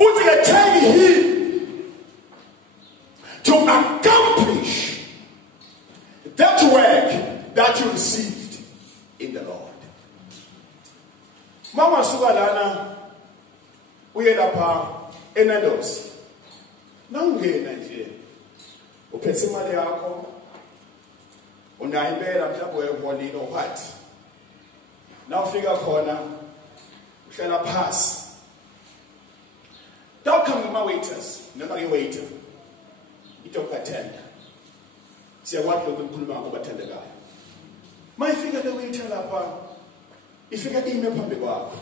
Uzingathenge him to accomplish that work that you received in the Lord. Mama sukalana uye lapha eNandos. Nawungena nje uphethe imali yakho unayibela mhlawumbe uyeholile what? Nawufika khona uhlala phansi. Don't come with my waiters, noma ke waiter. Itokathenda. Siyakwazi ukukhuluma ngobathandekayo. Mayifika le waiter lapha ifika ime phambi kwakho.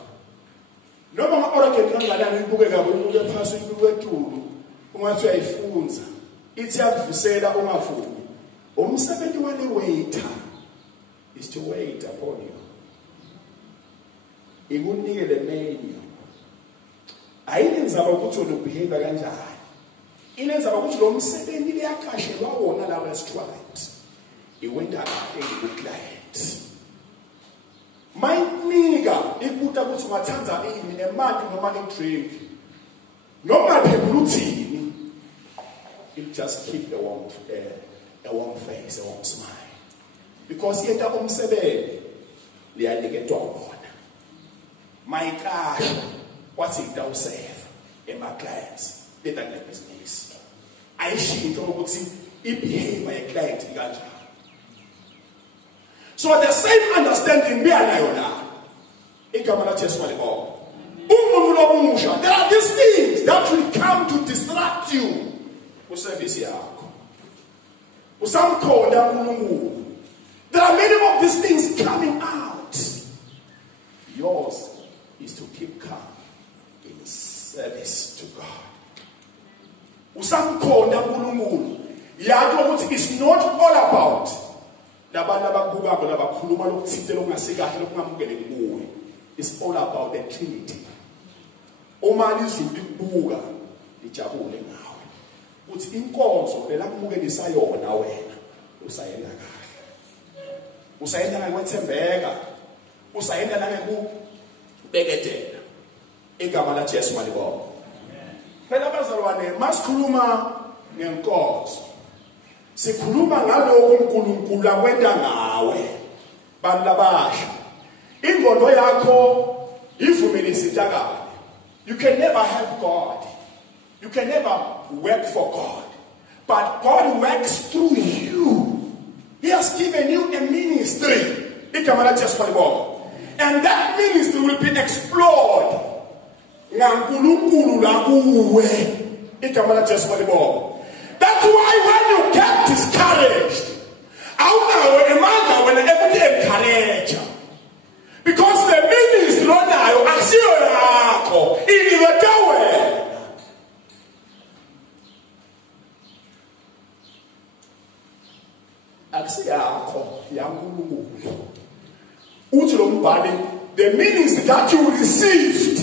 Noma nga-organ kangakanani ibuke kabi ubuke phansi ibuke etulu ungathi uyayifunza. Ithi yakuvusela ungafuni. Umsebenzi wale waiter is to wait upon you. Ikunike le menu. Ayinenzaba ukuthi ubehave kanjani. Inenzaba ukuthi lo msebenzi liyaqashelwa wona la restaurant. Iwenda kahle ku-client. Mayinika ikuta ukuthi ungathanza ini nemali noma ne-drink. Noma phezulu uthini. You just keep a warm face, a warm smile. Because yenta umsebenzi liyaniketwa wona. Mayikasho what's it down safe in my clients they don't like business. I see it ukuthi i-behavior ye-client ikanjani. So the same understanding we are now. Igama la Jesu walibona. Umuntu lomusha, there are these things that will come to distract you kuservice yakho. Usamkhonda uNkulunkulu. There are many of these things coming out. Yours is to keep calm in service to God. Usamkhonda uNkulunkulu. Yazi ukuthi it's not all about labantu abakubukako labakhuluma lokuthintela okungasikahle lokungamukele kuwe. It's all about the Trinity. Uma lizulu libuka lijabule ngawe. Uthi inkonzo lelakubukelisa yona wena usayenza kahle. Usayenza ngokwethembeka. Usayenza nangekubeketela. Igama la Jesu malibonga. Phela bazalwane masikhuluma ngenkonzo. Sikhuluma ngalokho uNkulunkulu akwenda ngawe. Bantu labasha. Ingqondo yakho ivumelise itakane. You can never help God. You can never work for God. But God works through you. He has given you a ministry. Igama la Jesu malibonga. And that ministry will be explored. Ngankulunkulu la kuwe. Igama la Jesu malibonga. That's why when you get discouraged, awunawo emandla wena ekuthi encourage. Because the ministry onayo akusiyo yakho, inikezwe wena. Akusiyakho yankulunkulu. Uthi lo mbhali, the ministry that you received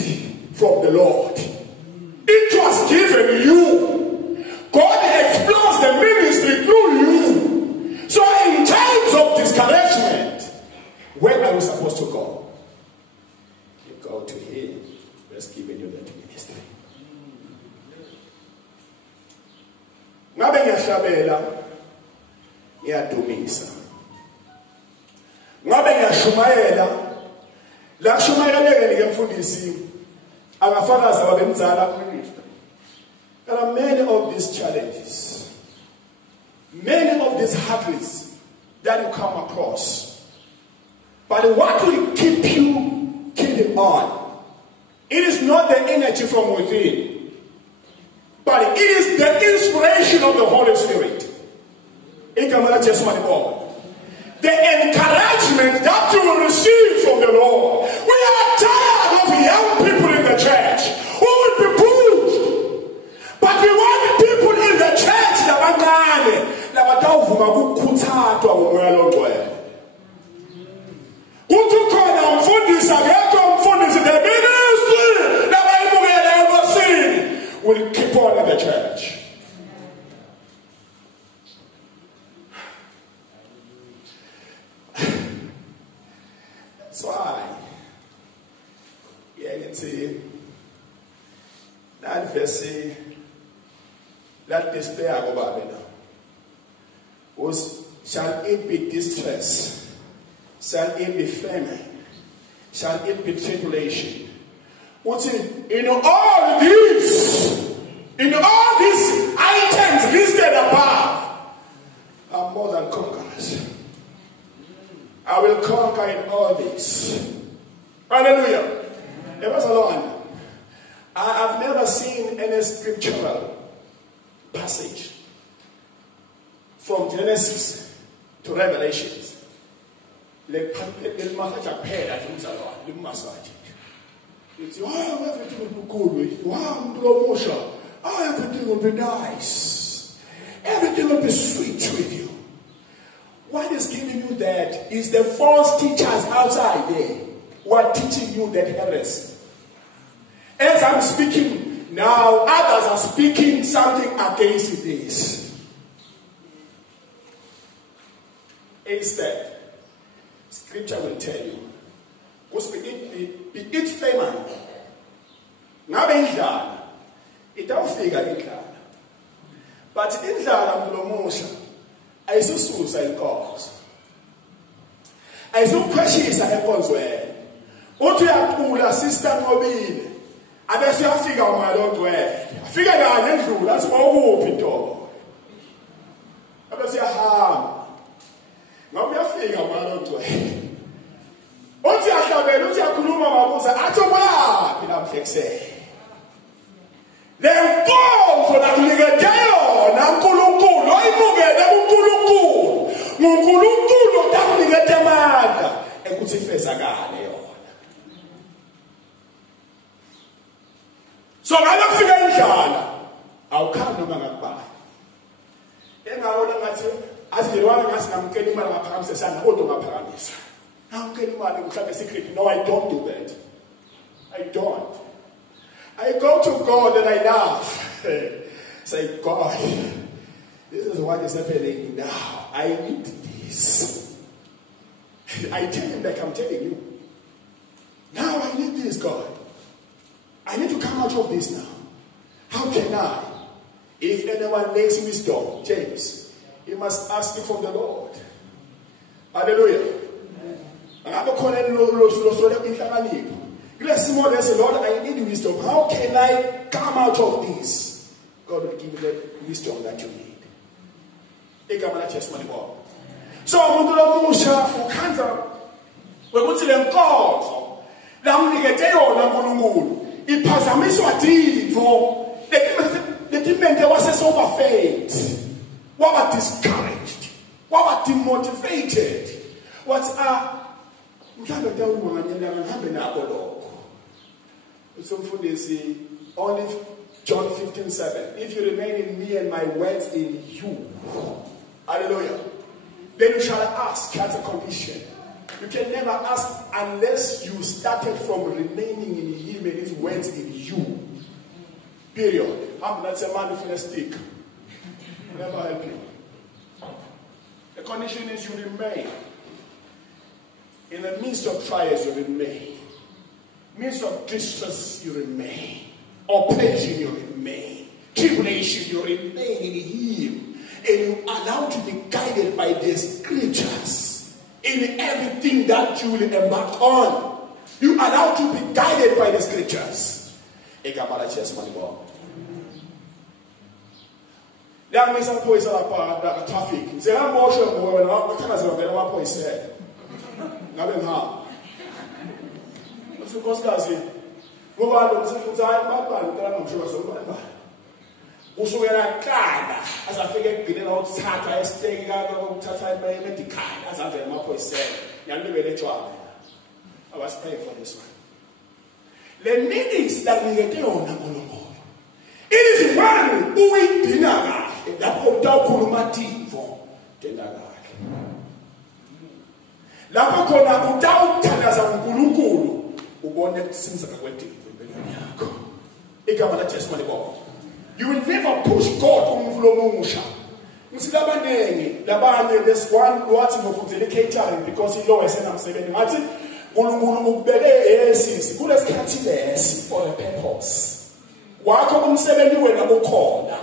from the Lord, it was given you. God explores the ministry through you. So in times of discouragement, where are you supposed to go? You go to Him who has given you that ministry. Ngabe ngiyahlabela, ngiyadumisa. Ngabe ngiyashumayela, la kushumayeleke ngemfundisi angafakaza abemzala kuMkristu. There are many of these challenges, many of these hurdles that you come across. But what will keep you keeping on? It is not the energy from within, but it is the inspiration of the Holy Spirit. The encouragement that you will receive from the Lord. We are tired of young people in the church who will be pushed. But we want people in the church labatawuvuma kukuthathwa ngomoya longcwele. Kuthi khona umfundisi akekho umfundisi the ministry labayibukele enkosini will keep on in the church. That's why That verse, that despair go back now. Was shall it be distress? Shall it be famine? Shall it be tribulation? What's it? In all these items listed above, are more than conquerors. I will conquer in all this. Hallelujah. It was alone. I've never seen any scriptural passage from Genesis to Revelations. It's wow, everything will be good. Wow, everything will be nice. Everything will be sweet with you. What is giving you that is the false teachers outside there who are teaching you that heresy. As I'm speaking now, others are speaking something against this. Instead, Scripture will tell you, be it famine. Now indlala, itawufika indlala. But indlala mlomusha ayisususa inkozo. Ayisuphashisa enkozweni. Uthi uyaqula sister Nqobile, abese uyafika umalongcwele. Afika kanye endlula athi mawukuphi into. Abese uyahamba. Ngabe uyafika umalongcwele. Uthi ahlabela uthi yakhuluma mabuza athi waphi namhle kusele. Lenkonzo nakunikete yona uNkulunkulu oyibukele uNkulunkulu. nguNkulunkulu otakunikete amandla ekuthi ifezakale yona. So ngabe kufika indlala awukhani noma ngakubani. Engawona ngathi azilwana ngasi ngamkela imali ngaphakamisa sana kodwa ngaphakamisa. Ngamkela imali mhlawumbe secret. No, I don't do that. I don't. I go to God and I laugh. Say, God, this is what is happening now. I need this. I tell him like I'm telling you. Now I need this, God. I need to come out of this now. How can I? If anyone lacks wisdom, James, he must ask it from the Lord. Hallelujah. Lord, I need wisdom. How can I come out of this? God will give you the wisdom that you need. So umuntu lomusha ukhanza wekuthi lenkonzo lamnikete yona uNkulunkulu iphazamiswa thixo letimente wasesoverfed waba discouraged waba demotivated what's mhlawumbe tawuba nganyela ngihambe nako lokho. Usumfundisi only John 15:7. If you remain in me and my words in you, hallelujah, then you shall ask. That's a condition. You can never ask unless you started from remaining in him and his words in you. Period. That's a man with a stick. Never help you. The condition is you remain. In the midst of trials, you remain. Midst of distress, you remain. Oppression, you remain. Tribulation, you remain in him. And you are allowed to be guided by the scriptures in everything that you will embark on. You are allowed to be guided by the scriptures. Traffic. Ngabe ngihamba usunkosikazi ngoba lo msebenzi ayibani ngicela ngomshoba sobani usukela qala azafika ekugcineni awuthatha esiteki ukuthatha medical azanze emaphoyisa yanibele etshwala. I was praying for this one. Le meetings that ngikete yona uNkulunkulu it is one uyidina kahle lapho utawukhuluma thixo tenda kahle. Lapho khona utawuthandaza uNkulunkulu ubone ukusinzeka kwedingo empilweni yakho. Igama laJesu malibonke. You will never push God kumvulo omusha. Msilabanengi labanye this one wathi ngofundela catering because ilo esenamsebenzi ngathi uNkulunkulu ukubeke esisi kulesikhathi lesi for a purpose. wakho umsebenzi wena ukhona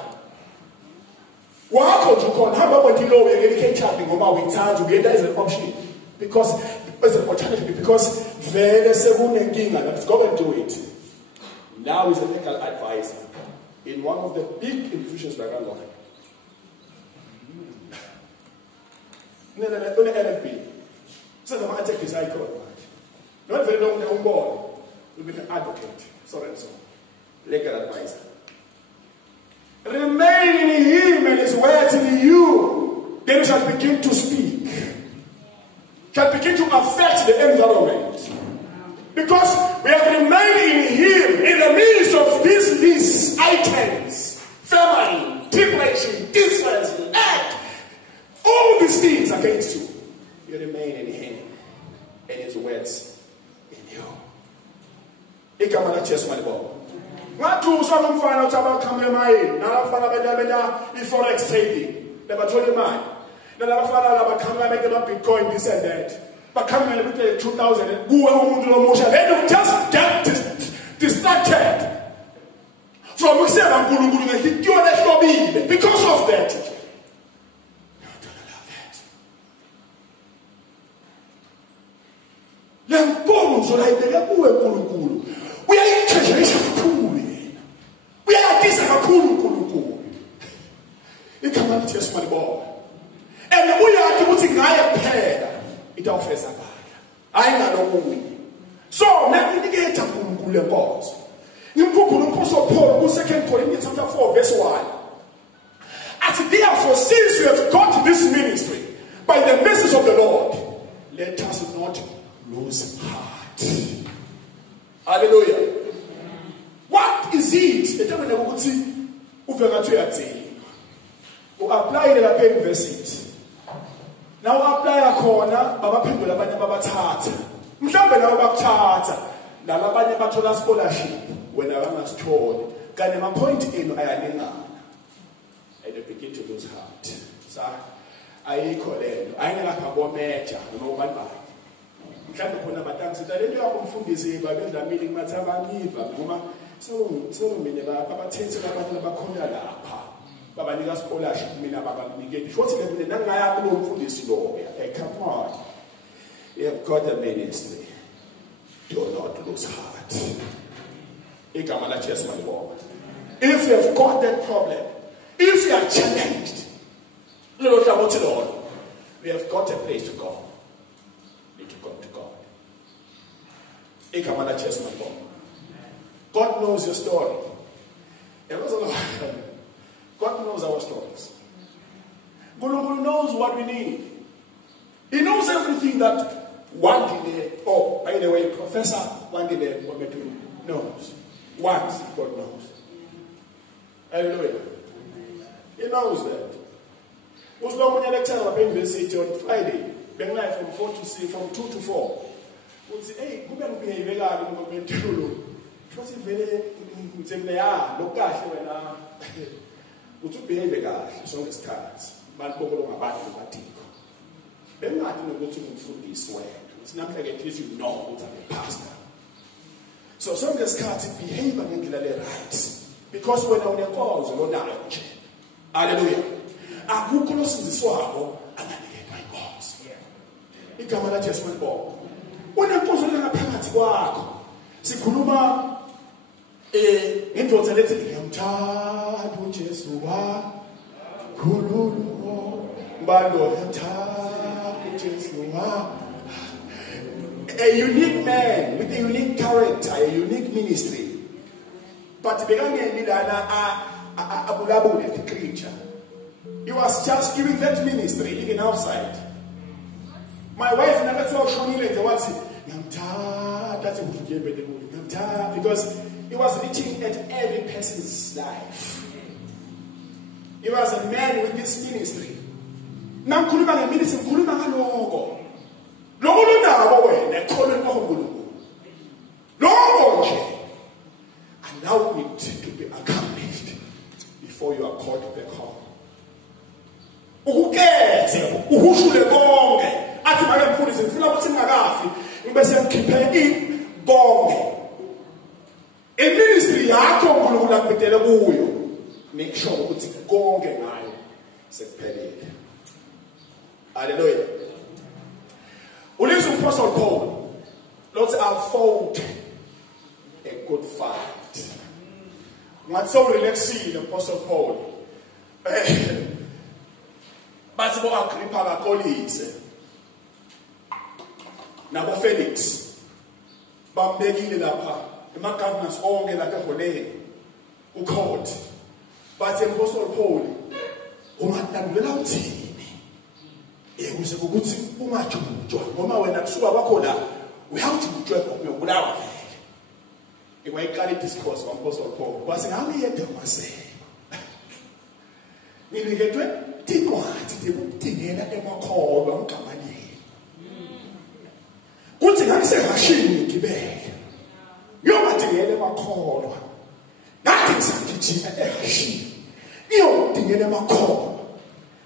wakho nje ukhona hamba kwendilo uyekechaphi ngoba uyithanda ukuyenda as an option because as an alternative because vele sekunenkinga let's go and do it. Now he's a legal advisor in one of the big institutions like Allah. No, NLP. So the man take his icon. Not very long on board. Will be an advocate, so and so. Legal advisor. Remain in him and his words in you. Then you shall begin to speak. Shall begin to affect the environment. Because we have remained in him in the midst of these items. Famine, depression, distress, lack. All these things against you. You remain in him and his words in you. Ikamala chess my ball. What to some find out about Kamemai? Now find forex trading. Never told you mine. Now find out about Kamemai, Bitcoin, this and that. But Kamemai with the 2000 and they don't just get distracted from because of that. We are in treasure. We are this it cannot just my ball. And we are doing I pair. It offers a I know. So let me get a good boss. You put Apostle Paul, 2 Corinthians chapter 4, verse 1. As therefore, since we have got this ministry by the message of the Lord, let us not lose heart. Hallelujah. What is it? You apply the university. Now apply a corner, Baba Pendula Baba Tata. Mshambe na Baba Tata. Na labanye bathola scholarship when I was told. Can my point in Ayalinga? And they begin to lose heart. So I call them. I never have a major, no one by. Mshambe kuna batansi. Tadeni ya kumfundisi babenda meeting mataba niva. So many Baba Tense Baba Bakonya Lapa. Baba Niga scholarship, Mina Baba Nigate. What's the name? Nangaya for this law. Come on. You have got a ministry. Do not lose heart. If you have got that problem, if you are challenged, Lord, we have got a place to go. We need to come to God. God knows your story. God knows our stories. God knows what we need. He knows everything that one day, oh, by the way, Professor one day knows. Once God knows. Hallelujah. He knows that. Who's the one lecture of university on Friday? Been live from 4 to 6, from 2 to 4. Would say, hey, go and behave regarding government to was very in the air, look at you and would you behave regarding some cards? Man, go on about the Vatican. Then I didn't go to food this way. It's not like at least you know what I'm a pastor. So some of these cards behave regularly right. Because when on the calls, you know, hallelujah. I go close to the swallow and I get my boss. He come on a testament ball. When I post on a party walk, Sikuluma, introduced him, Chad, which is what Kululu, Bando, which is what a unique man with a unique character, a unique ministry. But began a creature. He was just giving that ministry even outside. My wife never thought what's it? Because he was reaching at every person's life. He was a man with this ministry. Now kuluma ministry kuluma logo. Logo na we call logo. Allow it to be accomplished before you are called back home. Ukukhethe uhushule bonke athi make mfundisi ngifuna ukuthi ngakafi ngibese ngikhiphe bonke. A ministry impilo yakho uNkulunkulu akubhedele kuyo make sure ukuthi konke ngayo sekuphelile. Hallelujah. Ulizwe uApostle Paul lothi I've fought a good fight. Ngathi so relaxile uApostle Paul. Bathi bo Agrippa bakolise nabo Felix bambekile lapha ema-governors onke lapha eholeni ucourt bathi uApostle Paul ungalandulela uthini ukuze ukuthi ungajujwa ngoba wena kusuka kwakho la uyawujujwa ngokubulawa vele ikwayiqala idiscourse kaApostle Paul base ngami yedwa mase niniketwe tikwathi tikudingela emakholo amgamanyeni kuthi ngisehashini ngibele ngiyomadingela emakholo ngathi ngisagijima ehashini ngiyodingela emakholo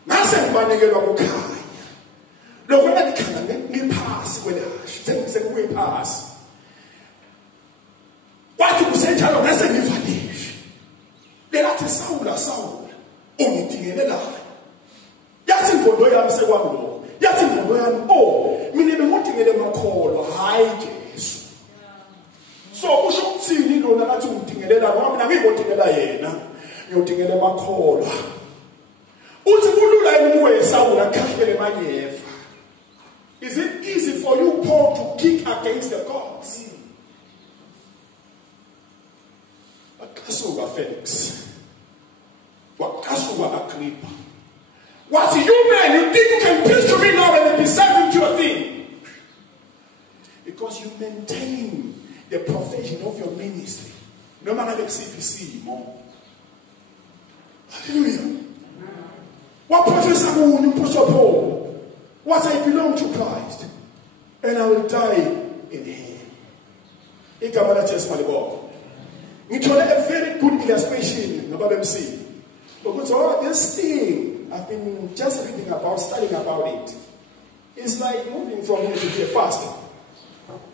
ngase ngibanikelwa kukhanya lokho ngikhanga ngiphasi kwelashi sekubuye phasi kwathi kusenjalo ngase ngivalile lelathi Sawula ungidingele la yathi ingondo yami sekwami lokho yathi ingondo yami mina bengidingele emakholo hayi Jesu so usho ukuthini lona lathi ungidingelela ngoba mina ngiyodingela yena ngiyodingela emakholo uthi kulula yini kuwe Sawula khahlele manyeva. Is it easy for you Paul to kick against the gods? Wakasuka Felix wakasuka Agrippa. What you men, you think you can preach to me now and be serving to a thing? Because you maintain the profession of your ministry. No matter like CPC more. Hallelujah. What Professor Moon, Apostle Paul? What I belong to Christ, and I will die in Him. It's a very good illustration about MC. Because all this thing I've been just reading about, studying about it. It's like moving from here to here fast.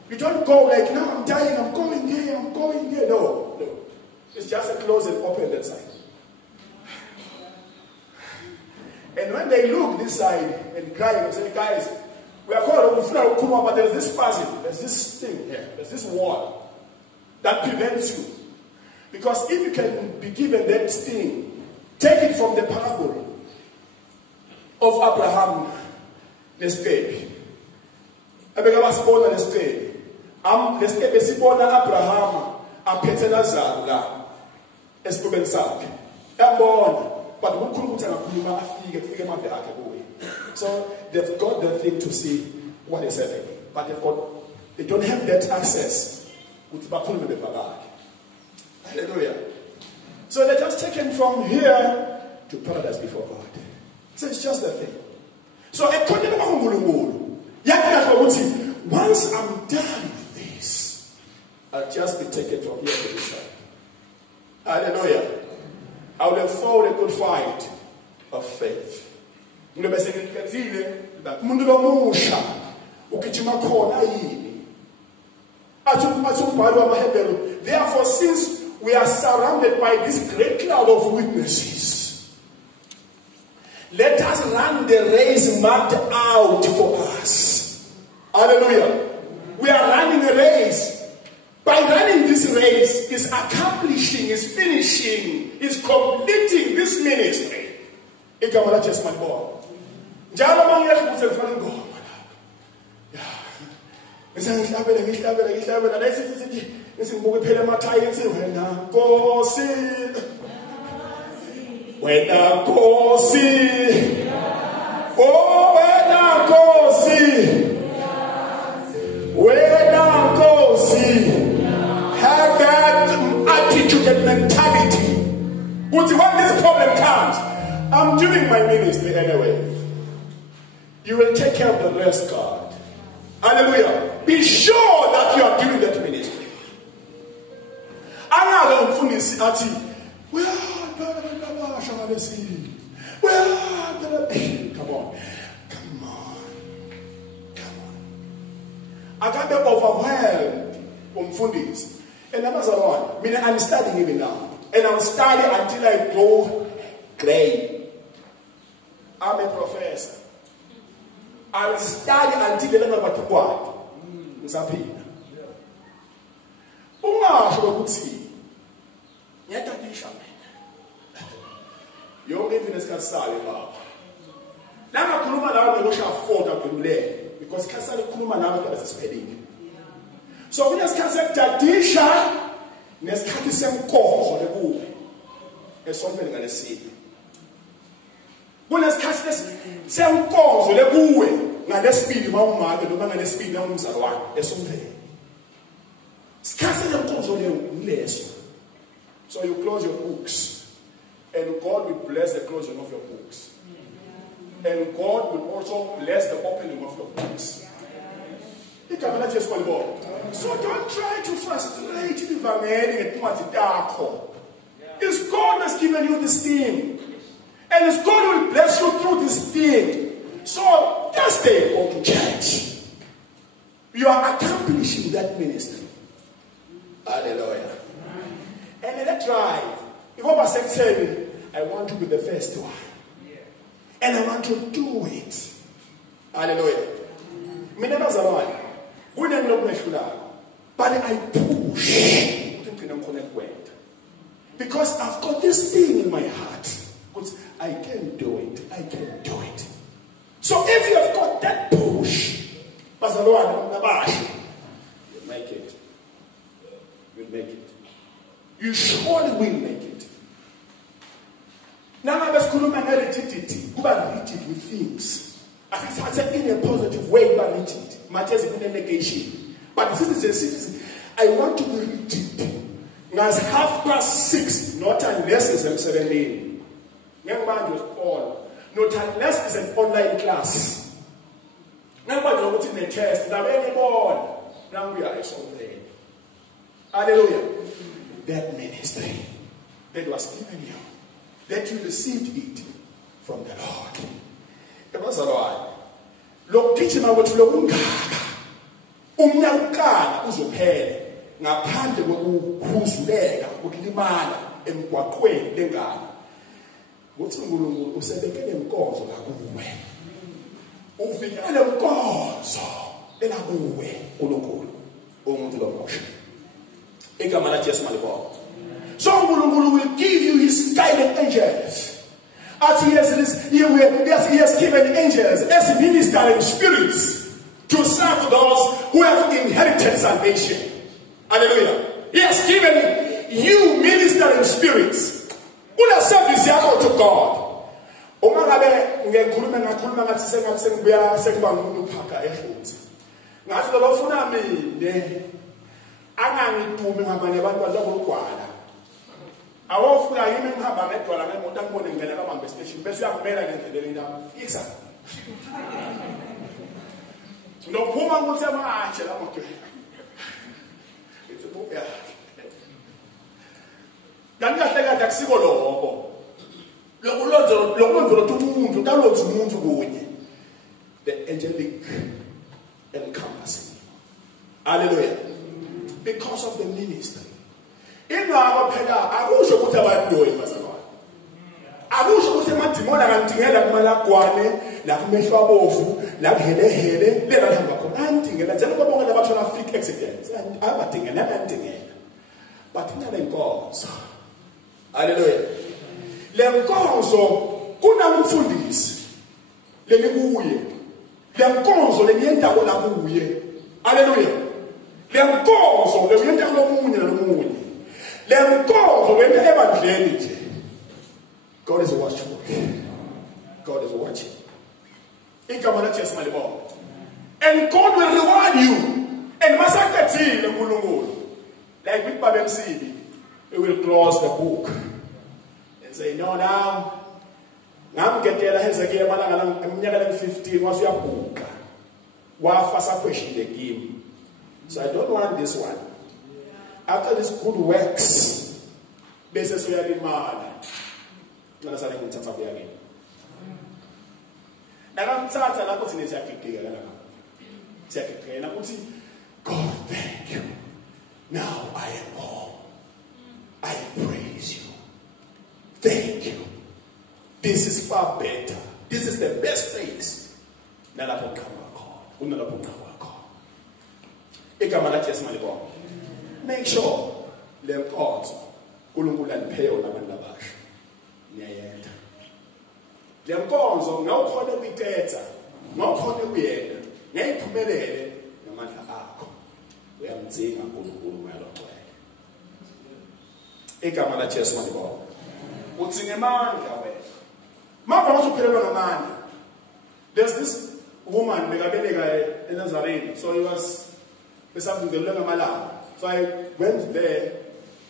You don't go like, now I'm dying, I'm going there, I'm going there. No. It's just a close and open that side. And when they look this side and cry and say, guys, we are called Ukuma, but there's this puzzle, there's this thing here, there's this wall that prevents you. Because if you can be given that thing, take it from the parable of Abraham, nescape. Abraham aphethe Lazarus la esifubeni sakhe. Yabona. But so they've got the thing to see what is happening, but they don't have that access. Hallelujah. So they're just taken from here to paradise before God. So it's just the thing. So once I'm done with this, I'll just be taken from here to this side. Hallelujah. I will have fought a good fight of faith. Therefore, since we are surrounded by this great cloud of witnesses, let us run the race marked out for us. Hallelujah. We are running a race. By running this race is accomplishing, is finishing, is completing this ministry. Ikamala just my boy. Jalo mangiyesho ukuthi ngifana ingoma la. Ngihlabela lesi ngibuke phela emakhaya ethi wena Nkosi. Wena Nkosi. Oh wena Nkosi. Wena Nkosi. Have that attitude and mentality. But when this problem comes, I'm doing my ministry anyway. You will take care of the rest, God. Hallelujah. Be sure that you are doing that ministry. Come on. I got them overwhelmed. And I mean, I'm studying even now. And I'll study until I go grade. I'm a professor. I'll study until the level of what? Ngisaphila. Ungasho ukuthi ngiyatadisha mina. Yonke into nesikhathi sayo baba. La ngakhuluma nawe ngosha 4 kakhululeke because ikhasana ikhuluma nawe kodwa sesiphelile. So kunesikhathi sekudadisha nesikhathi semkozo lekuwe. Esomfeni ngalesiphi. Kunesikhathi semkozo lekuwe ngalesibili mawumake noma ngalesibili nawumzali wakhe esomfeni. Sikhathi semkozo leso. So you close your books and God will bless the closing of your books. And God will also bless the opening of your books. So don't try to frustrate the evangelical. It's God that's given you this thing. And it's God who will bless you through this thing. So just stay go to church. You are accomplishing that ministry. Hallelujah. And let's drive. If I was saying, I want to be the first one. And I want to do it. Hallelujah. But I push. Because I've got this thing in my heart. Because I can do it. I can do it. So if you have got that push, you'll make it. You'll make it. You surely will make it. Now I'm just going to rigid with things. I said in a positive way, but rigid. Matters in a negation. But this is I want to be rigid. Now it's 6:30, not unless it's M17. Young man was all. Not unless it's an online class. Nobody knows in the test. Now anymore. Now we are somewhere. Hallelujah. That ministry that was given you, that you received it from the Lord. It was a Lord. Look, teaching about Longaka. Umnyaukana uzophele. Ngaphandle kokuhuzuleka ukulimala emgwaqweni lengane. Uthi uNkulunkulu usebekele inkonzo la kuwe. Uvikele inkonzo ela kuwe uNkulunkulu umuntu lomosha. Igama la Jesu malibonga. So uNkulunkulu will give you his guided angels. As he has given angels as ministering spirits to serve those who have inherited salvation. Hallelujah. He has given you ministering spirits. Una service yako to God. Uma ngabe ngikhuluma ngathi sengibuya sekuba ngumuntu phaka efuthi. Ngathi lo ufuna mine angangidumi ngabanye abantu bazokugwala. Awofuna yini ngihamba ngedwala ngemoto angibone ngene kabambe station bese uyakumela ngendlela indaba. Iksa. Nophuma ukuthi amatshe la moto. It's a book. Kangahleka akusiko lokho. Lokulonzo umuntu talonzo umuntu kunye. The angelic encompassing. Hallelujah. Because of the ministry. Ingaba phela akusho ukuthi abantu bazalwane. Akusho ukuthi amadimoni akandingela kumalagwane la kumehlo abovu la kuhelehele lela lihamba khona andingela njalo babonke labathola freak accidents abadingela andingela. But inale inkonzo. Hallelujah. Le nkonzo kuna umfundisi lenikuye. Le nkonzo leniyenda kola kuye. Hallelujah. Le nkonzo leniyenda kulomunye nomunye. Le nkonzo wena ebandleni nje. God is watchful. God is watching. Igama la Jesu malibonga. And God will reward you. And masakathile uNkulunkulu. Like with Baba MCB, we will close the book and say, no, now I'm getting a Hezekiah malanga eminyaka 15 wasuyabuka. Wafasa question the game. So I don't want this one. After this good works, bese soyalimala. Ngasale ngithatha kuyakini. Nakamthatha lapho thina siyagigeka lapha. Siyagigela ukuthi God thank you. Now I am home. I praise you. Thank you. This is far better. This is the best place. Make sure them thoughts uNkulunkulu andiphe yona abantu abasha. Ngiyayenda. Lemkonzo ngawukhona ukuyicetha, ngawukhona ukuyenda, ngiyiphumelele namandla akho. Uyamdzinga uNkulunkulu mayelogcwele. Igama la Jesu malibonga. Uthi ngemandla wena. Manje wasuphelelwa ngamandla. There's this woman bekabeleka eNazareth. So he was besafundelwe ngamalanga. So I went there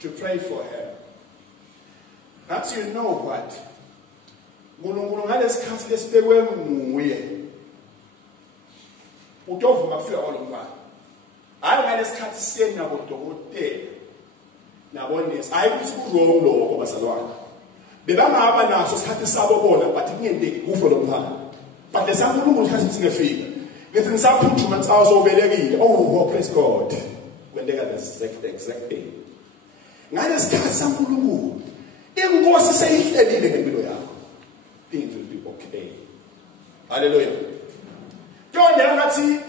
to pray for her. As you know what? uNkulunkulu ngalesikhathi lesibekwe nguye. Utovuma kufika kwalomfana. Hayi ngalesikhathi siyeni nabo dokotela. Nabonesi. Hayi ukuthi kuwrong lokho bazalwane. Bebangaba naso isikhathi sabo bona but kungenteki kufe lo mfana. But lesankulunkulu isikhathi singefika. Ngithi ngisaphuthuma ntsawuzo ubelekile. Oh, praise God. Kwendeka the exact day. Ngalesikhathi sankulunkulu inkosi seyihlelile ngempilo yakho. Things will be okay. Hallelujah. Yona ngathi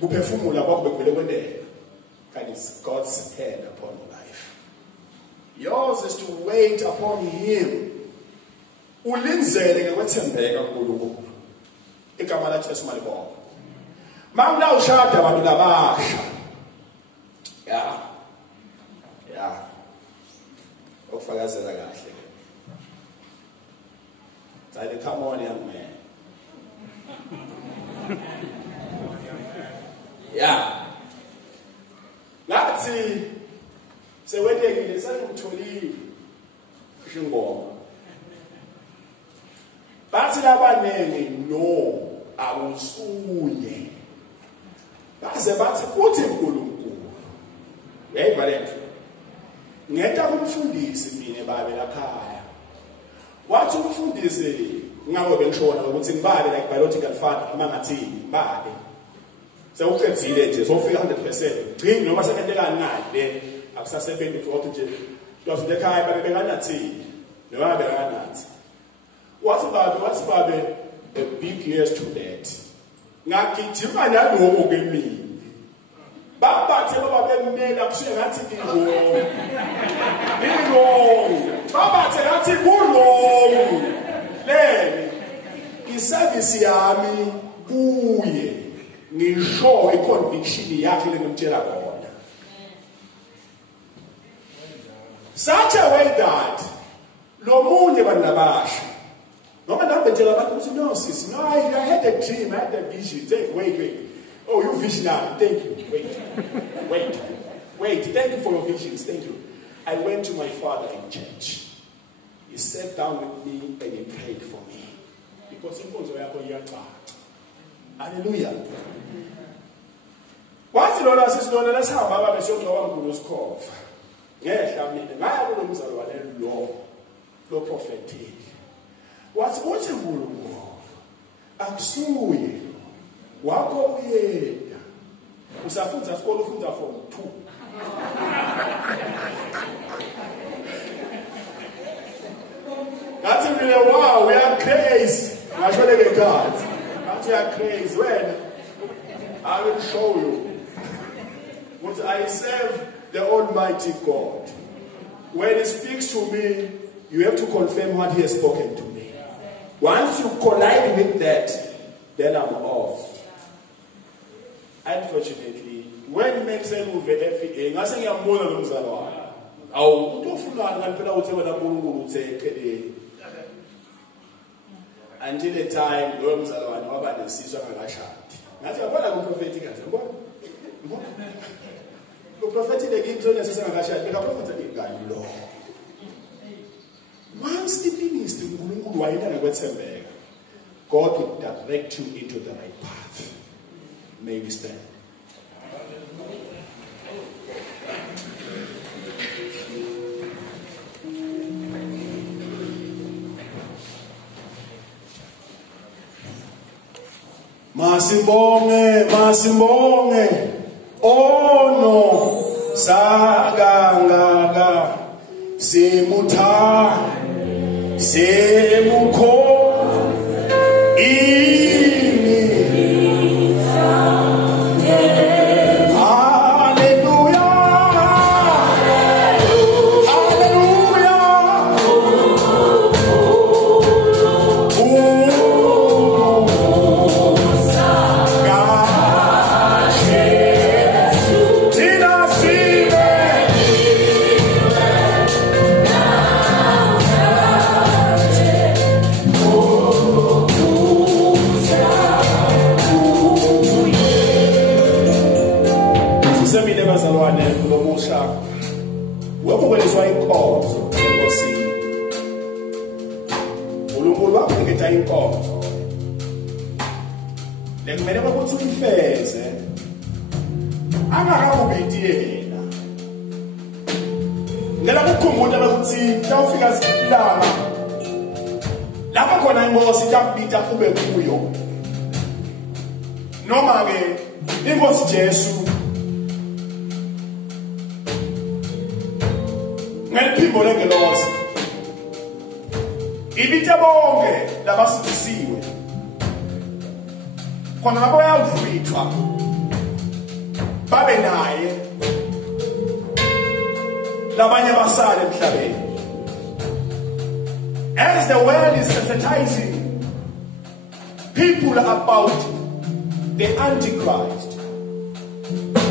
kuphefumula kwakho bekwele kwendeka. And it's God's hand upon your life. Yours is to wait upon him. Ulinzele ngekwethembeka kuNkulunkulu. Igama la Jesu malibonga. Mangala ushada abantu labasha. Yeah. Okufakazela kahle. Say, come on, young man. Yeah. Ngathi sewedekile sengitholile ishingoma. Bathi labanenge no awusuye. Baze bathi uthi uNkulunkulu. Yayivalente. Ngeta kumfundisi mina babe lakhaya. Wathi umfundisi ngabe bengishona ukuthi ngibale like biological father amangathini babe. Sewuqedzile nje sofika 100%. Gcini noma sekenteka ngade akusasebenzi ukuthi nje uzofika ekhaya babe benganathi. Noma benganathi. Wathi babe a big yes to that. Ngagijima naloko ke mina. Babathe baba bemmela kushiya ngathi ngingoni. Babathe ngathi kulongo. Lele iservice yami kuye. Ngisho iconviction yakhe lengimtshela kona. Such a way that lo munye banabasha. Noma nabetshela abantu ukuthi no sis, no I had a dream, I had a vision. Wait. Oh, you visionary. Thank you. Wait. Thank you for your visions. Thank you. I went to my father in church. He sat down with me and he prayed for me. Because hallelujah. Once the Lord says, no, let's have Baba Beshoto and Kudos Cove. Yes, I mean, my rooms are low prophetic. What's a room? Absolutely. Wako yena usafunza sikolo ufunza form 2. That's really wow, we are crazy. I show you God. That's we are crazy. When I will show you. But I serve the Almighty God. When He speaks to me, you have to confirm what He has spoken to me. Once you collide with that, then I'm off. Unfortunately, when men say move everything, I say I'm more than Zalwa. Oh, don't forget that people will say what I'm going to say. Until the time, Rome Zalwa, nobody the season of a shot. That's what I'm prophetic. The prophetic again told us a shot, but a prophetic guy, Lord. Once the minister will widen and Wetzenberg, God will direct you into the right path. May we stand. Masibonge. Oh no. sagangaka simutha simukho noma ke inkosi Jesu ngeliphimbo lengelosi ibithe bonke labasindisiwe khona lapho yavithwa babe naye labanye basale emhlabeni. As the world is sensitizing people about the Antichrist,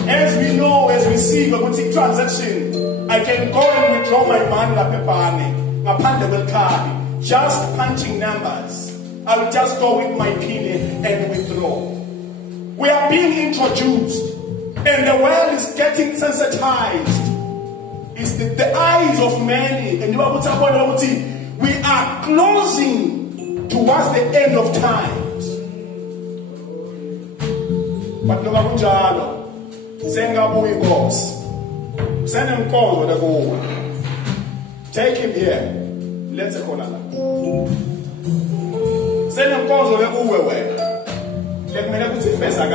as we know, as we see, the transaction, I can go and withdraw my money just punching numbers. I will just go with my pin and withdraw. We are being introduced, and the world is getting sensitized. It's the eyes of many, and we are closing towards the end of times. But no matter send him call with a go. Take him here. Let's go now. Send him call with a go. Let me know if it's a